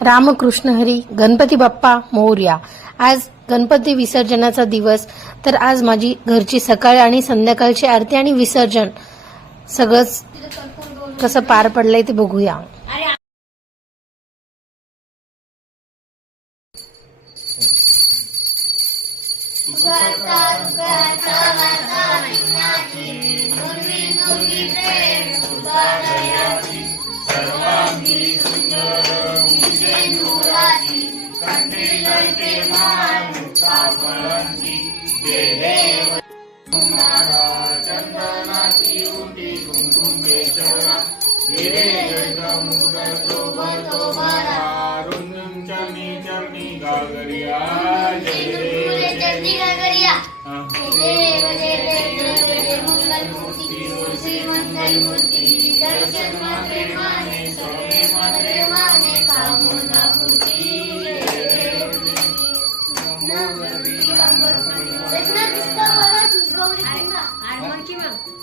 रामकृष्ण हरी गणपती बाप्पा मोर्या. आज गणपती विसर्जनाचा दिवस तर आज माझी घरची सकाळ आणि संध्याकाळची आरती आणि विसर्जन. सगळंच कसं पार पडलंय ते बघूया.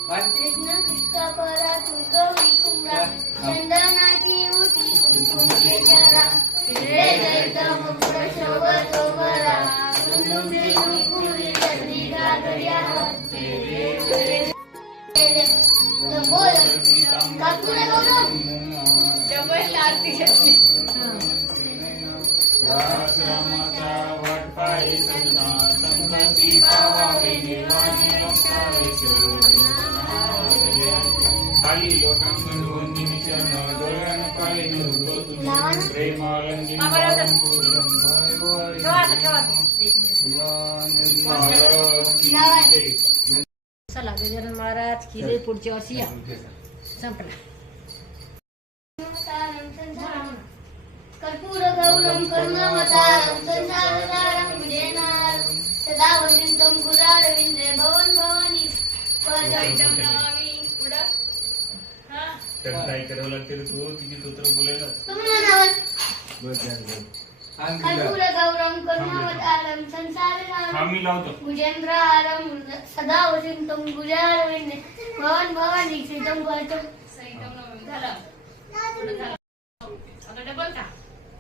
कुंभा कृष्ण परा तुझगौरी कुमरा चंदनाची उठी कुंकुमचे जरा. जय जय मुकुट शोभतो बरा कुंकुम कुंकुरी चरणी गागरिया बोल चला गजानन महाराज की जय पुढच्या वर्षी या. संपला कर्पूर गौरम करुणावतारम संसारसारम विजयनारम सदा भवन भवानी नमामि तर काय करावं लागते तू? किती स्तोत्र बोलायला तुम्ही म्हणावर कर्पूर गौरम करुणावतारम संसारसारम भुजेंद्रहारम सदा वसंतम कुरारविंदे भवन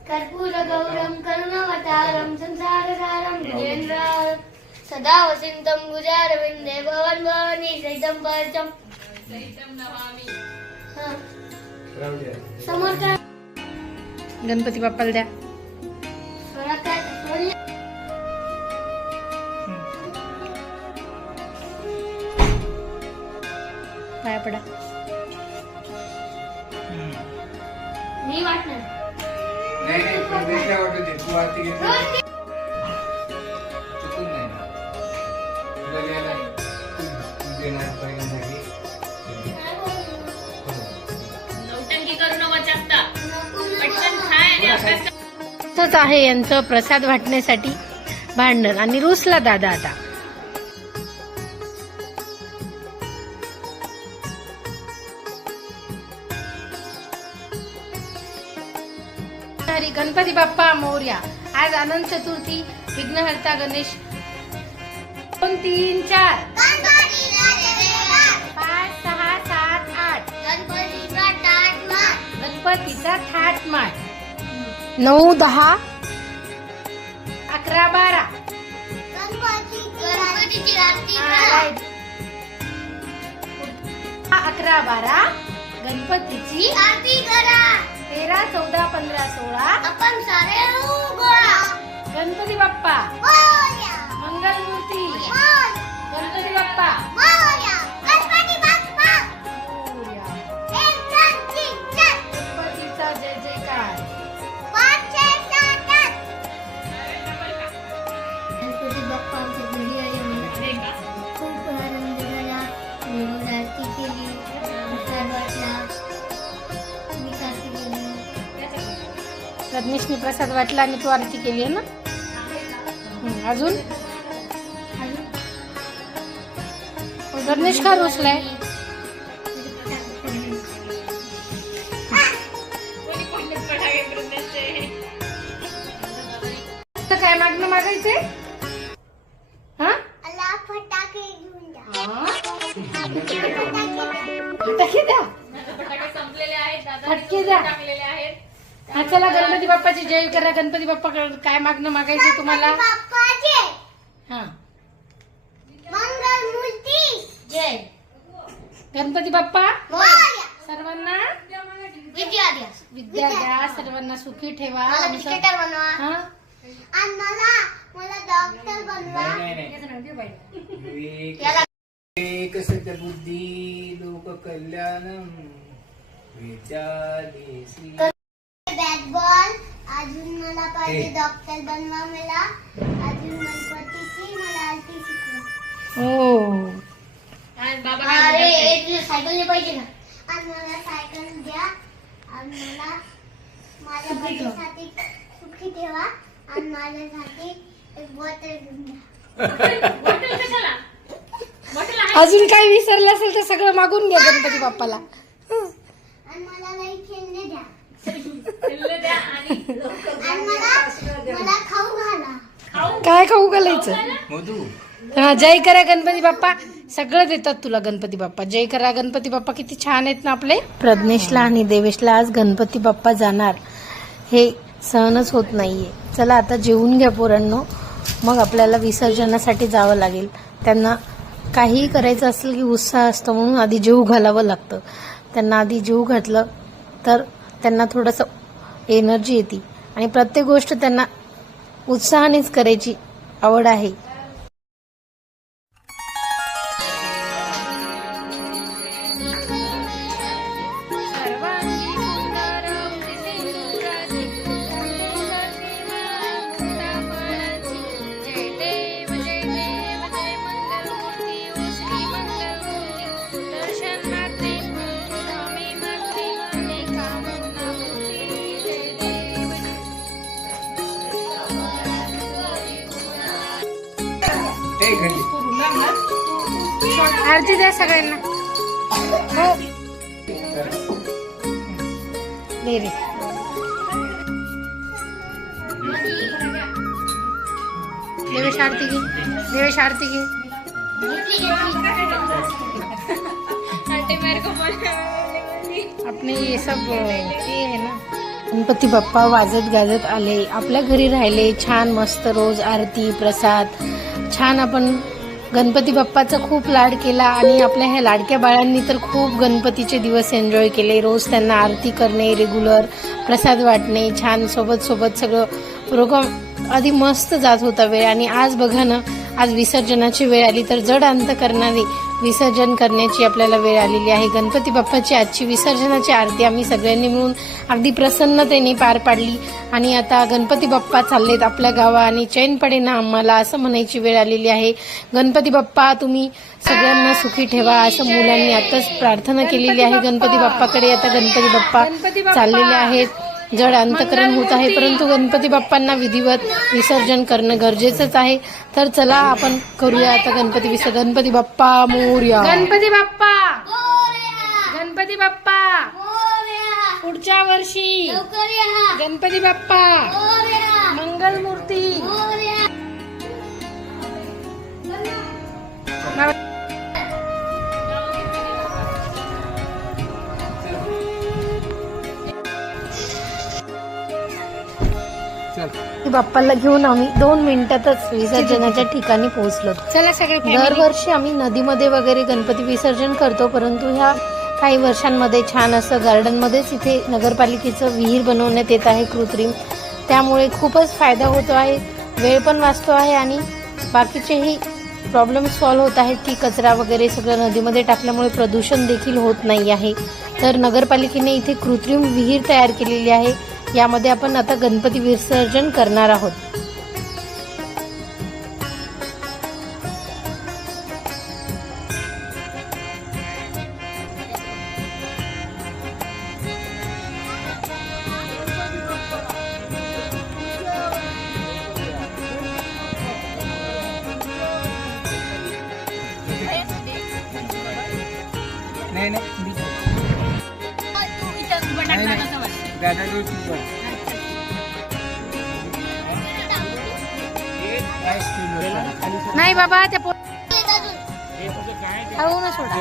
कर्पूर गौरम करुणावतारम संसारसारम भुजेंद्रहारम सदा वसंतम गुजारविंदे भवन भवानी सहितम परचम हा. समोर काय गणपती बाप्पाला द्या. खाय आणि अभ्यास असंच आहे यांचं प्रसाद वाटण्यासाठी भांडण. आणि रुसला दादा आता. गणपती बाप्पा मोर्या. आज आनंद चतुर्थी विघ्नहर्ता गणेश. दोन तीन चार. पाच सहा सात आठ. गणपतीचा ताट मार. गणपतीचा थाट माट नऊ दहा. अकरा बारा. अकरा बारा. गणपतीची आरती करा चौदा पंधरा सोळा आपण सारे होऊ गोळा गणपती बाप्पा मोरया, मंगल मूर्ती मोर, गणपती बाप्पा मोरया, गणपती बाप्पा. मोरया. एक, दोन, तीन, चार, गणपतीचा जय जयकार पाच, छे, सात, आठ. गणपती बाप्पा आमच्या घरी आले म्हणून खूप आनंद झाला मी आरती केली प्रसाद वाटला रजनीशने प्रसाद वाटला आणि तू आरती केली आहे ना? अजून? रजनीश का रोसलाय. जय करा गणपती बाप्पा काय मागणं मागायचं तुम्हाला? बाप्पाचे. हा. मंगल मूर्ती जय. गणपती बाप्पा? मोरया. सर्वांना? विद्या द्या विद्या द्या सर्वांना सुखी ठेवा. मला आणि स- क्रिकेटर बनवा. हा? आणि मला मला डॉक्टर बनवा. नाही नाही याला एक बुद्धी लोक कल्याणम विचारेसी बॅट बॉल अजून मला पाहिजे. डॉक्टर बनवा मला. अजून गणपतीची मला आरती शिकवा. हो. अरे एक सायकल पाहिजे ना. आणि मला सायकल द्या. आणि मला माझ्या बहिणीसाठी सुखी ठेवा. आणि माझ्यासाठी एक बॉटल घेऊन द्या. अजून काही विसरलं असेल तर सगळं मागून घ्या गणपती बाप्पाला. आणि मला काही खेळणे काय खाऊ घालायचं? मधू. हा जय करा गणपती बाप्पा. सगळं देतात तुला गणपती बाप्पा. जय करा गणपती बाप्पा. किती छान आहेत ना आपले? प्रज्ञेशला आणि देवेशला आज गणपती बाप्पा जाणार. हे सहनच होत नाहीये. चला आता जेवून घ्या पोरांनो. मग आपल्याला विसर्जनासाठी जावं लागेल. त्यांना काहीही करायचं असेल की उत्साह असतो म्हणून आधी जेव घालावं लागतं. त्यांना आधी जेव घातलं तर त्यांना थोडंसं एनर्जी येते. आणि प्रत्येक गोष्ट त्यांना उत्साहानेच करायची आवड आहे. आरती द्या सगळ्यांना. हो. दे रे. देवेश आरती घे. देवेश आरती घे. आपले हे सब हे आहे ना. गणपती बाप्पा वाजत गाजत आले. आपल्या घरी राहिले छान मस्त रोज आरती प्रसाद. छान आपण गणपती बाप्पाचा खूप लाड केला आणि आपल्या ह्या लाडक्या बाळांनी तर खूप गणपतीचे दिवस एन्जॉय केले. रोज त्यांना आरती करणे रेग्युलर प्रसाद वाटणे छान सोबत सोबत सगळं प्रोग्राम आधी मस्त जात होता वेळ. आणि आज बघा ना आज विसर्जनाची वेळ आली तर जड अंत करणारी विसर्जन करण्याची आपल्याला वेळ आलेली आहे. गणपती बाप्पाची आजची विसर्जनाची आरती आम्ही सगळ्यांनी मिळून अगदी प्रसन्नतेने पार पाडली. आणि आता गणपती बाप्पा चाललेत आपल्या गावा आणि चैन पडे ना आम्हाला असं म्हणायची वेळ आलेली आहे. गणपती बाप्पा तुम्ही सगळ्यांना सुखी ठेवा असं मुलांनी आताच प्रार्थना केलेली आहे. गणपती बाप्पाकडे आता गणपती बाप्पा. चाललेले आहेत. जड अंतकरण होत आहे परंतु गणपती बाप्पांना विधिवत विसर्जन करणं गरजेचंच आहे. तर चला आपण करूया आता गणपती विसर्जन. गणपती बाप्पा मोर्या. गणपती बाप्पा! मोरया. गणपती बाप्पा! मोरया. पुढच्या वर्षी! लवकर या गणपती बाप्पा! मोरया. मंगल मूर्ती चल बाप्पाला घेऊन आम्ही दोन मिनिटातच विसर्जनाच्या ठिकाणी पोहोचलो. चला सगळे दरवर्षी आम्ही नदीमध्ये वगैरे गणपती विसर्जन करतो परंतु ह्या काही वर्षांमध्ये छान असं गार्डनमध्येच इथे नगरपालिकेचं विहीर बनवण्यात येत आहे कृत्रिम. त्यामुळे खूपच फायदा होतो आहे वेळ पण वाचतो आहे आणि बाकीचेही प्रॉब्लेम सॉल्व्ह होत आहेत. की कचरा वगैरे सगळं नदीमध्ये टाकल्यामुळे प्रदूषण देखील होत नाही आहे. तर नगरपालिकेने इथे कृत्रिम विहीर तयार केलेली आहे. यामध्ये आपण आता गणपती विसर्जन करणार आहोत. नाही. दादा तू बघ. हे काय किलो? खाली सर. नाही बाबा त्या हळू ना सोडा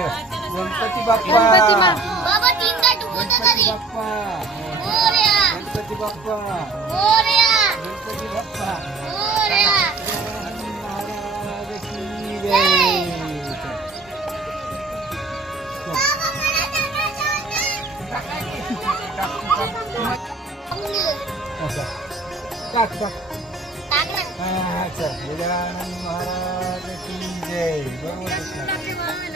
टाक टाक हा, हा, चल. गजानन महाराज की जय. बरोबर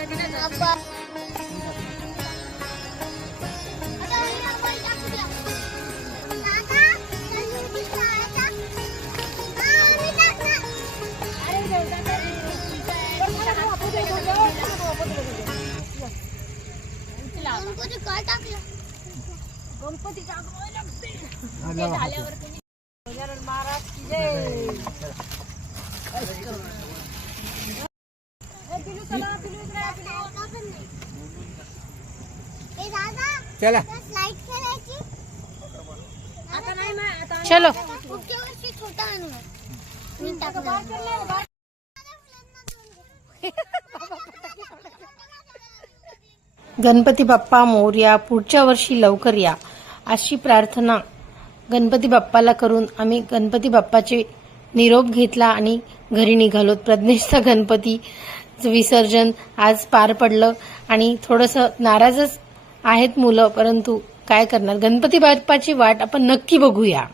चला. स्लाइड करायची. आता नाही मा- आता चलो गणपती बाप्पा मोरया पुढच्या वर्षी लवकर या अशी प्रार्थना गणपती बाप्पाला करून आम्ही गणपती बाप्पाचे निरोप घेतला आणि घरी निघालो. प्रज्ञेशचा गणपती विसर्जन आज पार पडलं आणि थोडंसं नाराजच आहेत मुलं परंतु काय करणार? गणपती बाप्पाची वाट आपण नक्की बघूया.